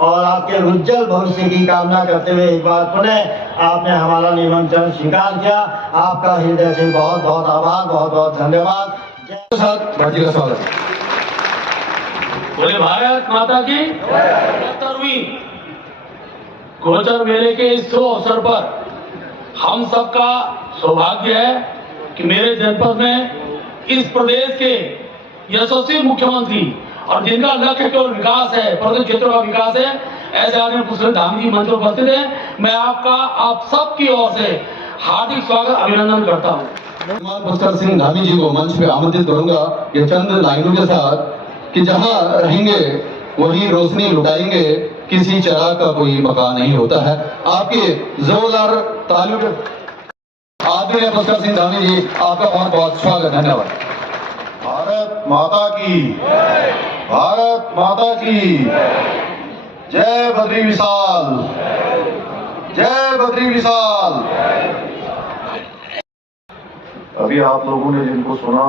और आपके उज्जवल भविष्य की कामना करते हुए एक बार पुनः आपने हमारा निमंत्रण स्वीकार किया। आपका हृदय से बहुत बहुत आभार, बहुत बहुत धन्यवाद। बाजी का स्वागत। बोले भारत माता की। 75वीं गोचर मेले के इस शुभ अवसर पर हम सबका सौभाग्य है कि मेरे जनपद में इस प्रदेश के यशस्वी मुख्यमंत्री और जिनका लक्ष्य केवल विकास है, पर्वतीय क्षेत्रों का विकास है, ऐसे आदरणीय पुष्कर धाम जी मंच पर उपस्थित है। मैं आपका आप सबकी ओर से हार्दिक स्वागत अभिनंदन करता हूँ। पुष्कर सिंह धामी जी को मंच पे आमंत्रित करूंगा ये चंद लाइनों के साथ कि जहां रहेंगे वहीं रोशनी लुटाएंगे, किसी चिराग का कोई मकान नहीं होता है। आपके जोरदार तालियों के आदरणीय पुष्कर सिंह धामी जी, आपका बहुत बहुत स्वागत, धन्यवाद। भारत माता की, भारत माता की जय। बद्री विशाल, जय बद्री विशाल। अभी आप लोगों ने जिनको सुना,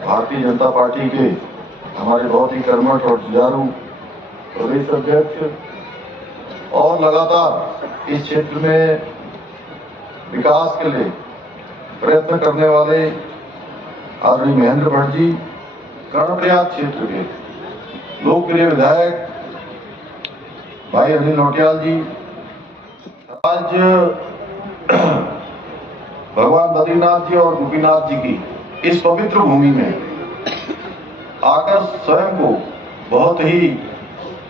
भारतीय जनता पार्टी के हमारे बहुत ही कर्मठ और जुझारू प्रदेश अध्यक्ष और लगातार इस क्षेत्र में विकास के लिए प्रयत्न करने वाले आदरणीय महेंद्र भट्ट जी, कर्णप्रयाग क्षेत्र के लोकप्रिय विधायक भाई अनिल नौटियाल जी, आज भगवान बद्रीनाथ जी और गोपीनाथ जी की इस पवित्र भूमि में आकर स्वयं को बहुत ही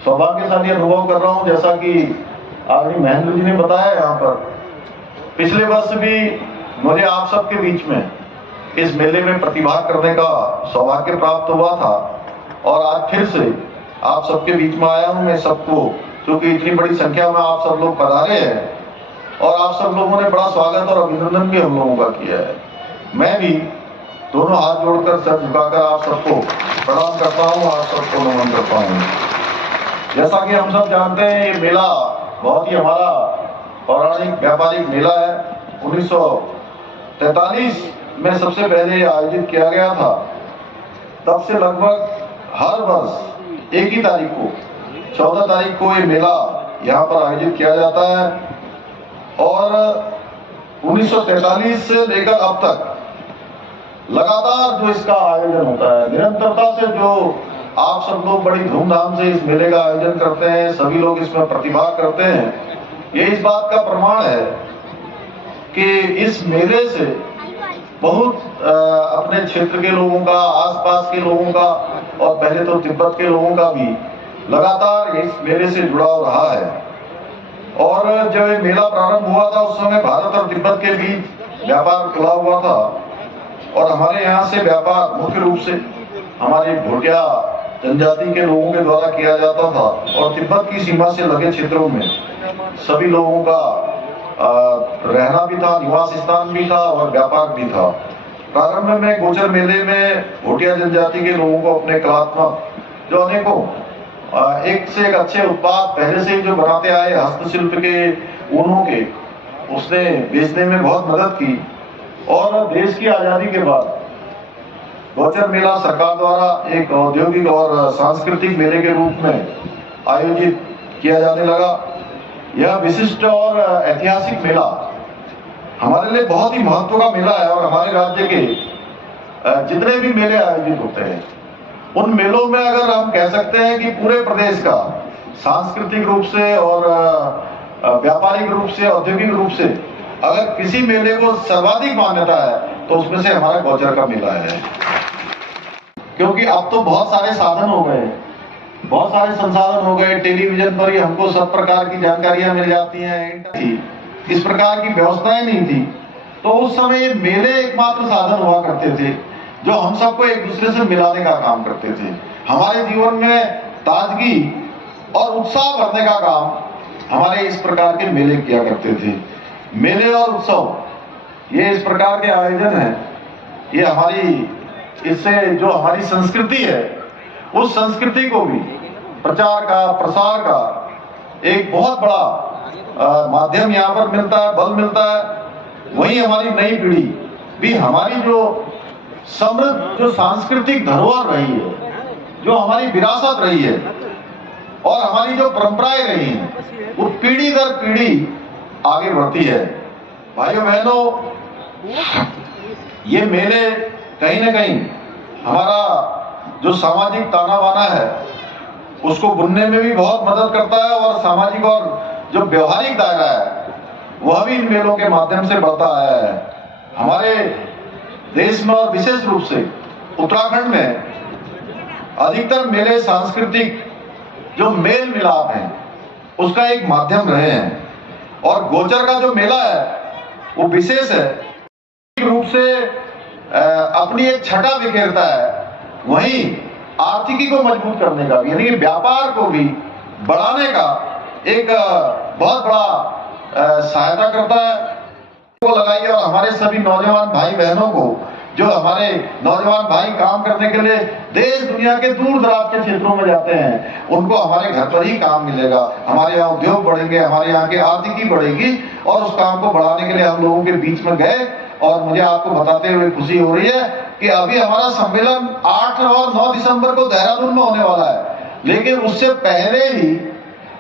सौभाग्यशाली अनुभव कर रहा हूं। जैसा कि आदरणीय महेंद्र जी ने बताया, यहाँ पर पिछले वर्ष भी मुझे आप सबके बीच में इस मेले में प्रतिभाग करने का सौभाग्य प्राप्त हुआ था और आज फिर से आप सबके बीच में आया हूं। मैं सबको, क्योंकि इतनी बड़ी संख्या में आप सब लोग पधारे हैं और आप सब लोगों ने बड़ा स्वागत और अभिनंदन भी हम लोगों का किया है। मैं भी दोनों हाथ जोड़कर सर झुकाकर आप सबको प्रणाम करता हूं, आप सबको नमन करता हूं। जैसा कि हम सब जानते हैं, ये मेला बहुत ही हमारा पौराणिक व्यापारिक मेला है। 1943 में सबसे पहले आयोजित किया गया था। तब से लगभग हर वर्ष एक ही तारीख को, 14 तारीख को ये मेला यहाँ पर आयोजित किया जाता है और 1943 से लेकर अब तक लगातार जो इसका आयोजन होता है, निरंतरता से जो आप सब लोग बड़ी धूमधाम से इस मेले का आयोजन करते हैं, सभी लोग इसमें प्रतिभाग करते हैं, ये इस बात का प्रमाण है कि इस मेले से बहुत अपने क्षेत्र के लोगों का, आसपास के लोगों का और पहले तो तिब्बत के लोगों का भी लगातार इस मेले से जुड़ाव रहा है। और जब ये मेला प्रारंभ हुआ था उस समय भारत और तिब्बत के बीच व्यापार खुला हुआ था और हमारे यहाँ से व्यापार मुख्य रूप से हमारे भोटिया जनजाति के लोगों के द्वारा किया जाता था और तिब्बत की सीमा से लगे क्षेत्रों में सभी लोगों का रहना भी था, निवास स्थान भी था और व्यापार भी था। प्रारंभ में गोचर मेले में भोटिया जनजाति के लोगों को अपने कलात्मक जो अनेकों एक से एक अच्छे उत्पाद पहले से जो बनाते आए हस्तशिल्प के, ऊनों के, उसने बेचने में बहुत मदद की। और देश की आजादी के बाद गोचर मेला सरकार द्वारा एक औद्योगिक और सांस्कृतिक मेले के रूप में आयोजित किया जाने लगा। यह विशिष्ट और ऐतिहासिक मेला हमारे लिए बहुत ही महत्व का मेला है और हमारे राज्य के जितने भी मेले आयोजित होते हैं उन मेलों में अगर हम कह सकते हैं कि पूरे प्रदेश का सांस्कृतिक रूप से और व्यापारिक रूप से, औद्योगिक रूप से अगर किसी मेले को सर्वाधिक मान्यता है तो उसमें से हमारा गोचर का मेला है। क्योंकि अब तो बहुत सारे साधन हो गए, बहुत सारे संसाधन हो गए, टेलीविजन पर ही हमको सब प्रकार की जानकारियां मिल जाती हैं। इस प्रकार की व्यवस्थाएं नहीं थी, तो उस समय मेले एकमात्र साधन हुआ करते थे जो हम सबको एक दूसरे से मिलाने का काम करते थे, हमारे जीवन में ताजगी और उत्साह भरने का काम हमारे इस प्रकार के मेले किया करते थे। मेले और उत्सव ये इस प्रकार के आयोजन है, ये हमारी, इससे जो हमारी संस्कृति है उस संस्कृति को भी प्रचार का, प्रसार का एक बहुत बड़ा माध्यम यहाँ पर मिलता है, बल मिलता है। वहीं हमारी नई पीढ़ी भी हमारी जो समृद्ध जो सांस्कृतिक धरोहर रही है, जो हमारी विरासत रही है और हमारी जो परंपराएं रही हैं, वो पीढ़ी दर पीढ़ी आगे बढ़ती है। भाइयों बहनों, ये मेले कहीं न कहीं हमारा जो सामाजिक ताना बाना है उसको बुनने में भी बहुत मदद करता है और सामाजिक और जो व्यवहारिक दायरा है वह भी इन मेलों के माध्यम से बढ़ता आया है। हमारे देश में और विशेष रूप से उत्तराखंड में अधिकतर मेले सांस्कृतिक जो मेल मिलाप है उसका एक माध्यम रहे हैं और गोचर का जो मेला है वो विशेष है, रूप से अपनी एक छटा बिखेरता है, वहीं आर्थिकी को मजबूत करने का यानी कि व्यापार को भी बढ़ाने का एक बहुत बड़ा सहायता करता है। को लगाइए और हमारे सभी नौजवान भाई बहनों को, जो हमारे नौजवान भाई काम करने के लिए देश दुनिया के दूर दराज के क्षेत्रों में जाते हैं, उनको हमारे घर पर ही काम मिलेगा, हमारे यहाँ उद्योग बढ़ेंगे, हमारे यहाँ की आर्थिकी बढ़ेगी और उस काम को बढ़ाने के लिए हम लोगों के बीच में गए। और मुझे आपको बताते हुए खुशी हो रही है कि अभी हमारा सम्मेलन 8 और 9 दिसंबर को देहरादून में होने वाला है, लेकिन उससे पहले ही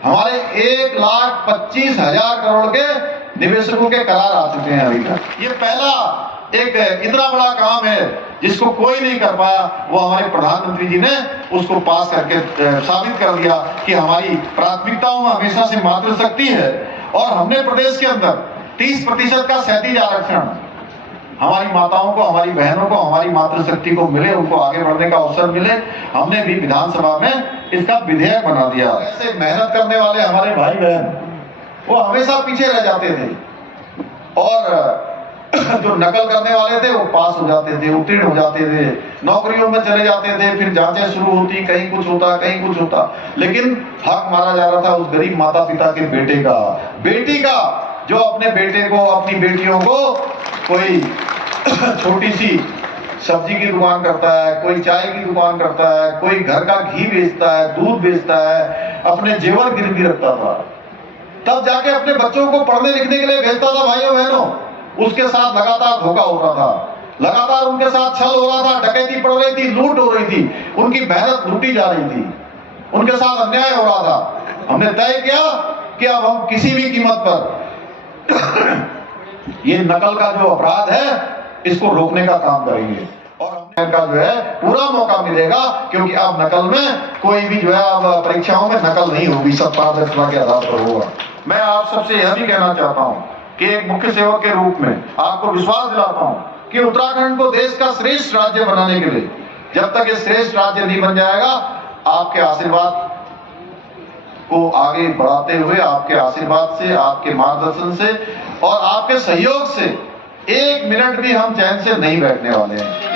हमारे 1,25,000 करोड़ के निवेशकों के करार आ चुके हैं अभी तक। ये पहला एक इतना बड़ा काम है जिसको कोई नहीं कर पाया, वो हमारे प्रधानमंत्री जी ने उसको पास करके साबित कर दिया कि हमारी प्राथमिकताओं में हमेशा से मातृशक्ति है। और हमने प्रदेश के अंदर 30% का सहतीज आरक्षण हमारी माताओं को, हमारी बहनों को, हमारी मातृशक्ति को मिले, उनको आगे बढ़ने का अवसर मिले। हमने भी विधानसभा में इसका विधेयक बना दिया। ऐसे मेहनत करने वाले हमारे भाई बहन वो हमेशा पीछे रह जाते थे और जो नकल करने वाले थे वो पास हो जाते थे, उत्तीर्ण हो जाते थे, नौकरियों में चले जाते थे, फिर जांचें शुरू होती, कहीं कुछ होता कहीं कुछ होता, लेकिन हक मारा जा रहा था उस गरीब माता पिता के बेटे का, बेटी का, जो अपने बेटे को, अपनी बेटियों को कोई छोटी सी सब्जी की दुकान करता है, कोई चाय की दुकान करता है, कोई घर का घी बेचता है, दूध बेचता है, अपने जेवर गिरवी रखता था, तब जाके अपने बच्चों को पढ़ने लिखने के लिए भेजता था। भाइयों बहनों, उसके साथ लगातार धोखा हो रहा था, लगातार उनके साथ छल हो रहा था, डकैती पड़ रही थी, लूट हो रही थी, उनकी मेहनत लूटी जा रही थी, उनके साथ अन्याय हो रहा था। हमने तय किया कि अब हम किसी भी कीमत पर ये नकल का जो अपराध है इसको रोकने का काम करेंगे और हमें का जो है पूरा मौका मिलेगा, क्योंकि अब नकल में कोई भी जो है अब परीक्षाओं में नकल नहीं होगी, सब पारदर्शिता के आधार पर होगा। मैं आप सबसे यह भी कहना चाहता हूं कि एक मुख्य सेवक के रूप में आपको विश्वास दिलाता हूं कि उत्तराखंड को देश का श्रेष्ठ राज्य बनाने के लिए, जब तक ये श्रेष्ठ राज्य नहीं बन जाएगा, आपके आशीर्वाद को आगे बढ़ाते हुए, आपके आशीर्वाद से, आपके मार्गदर्शन से और आपके सहयोग से 1 मिनट भी हम चैन से नहीं बैठने वाले हैं।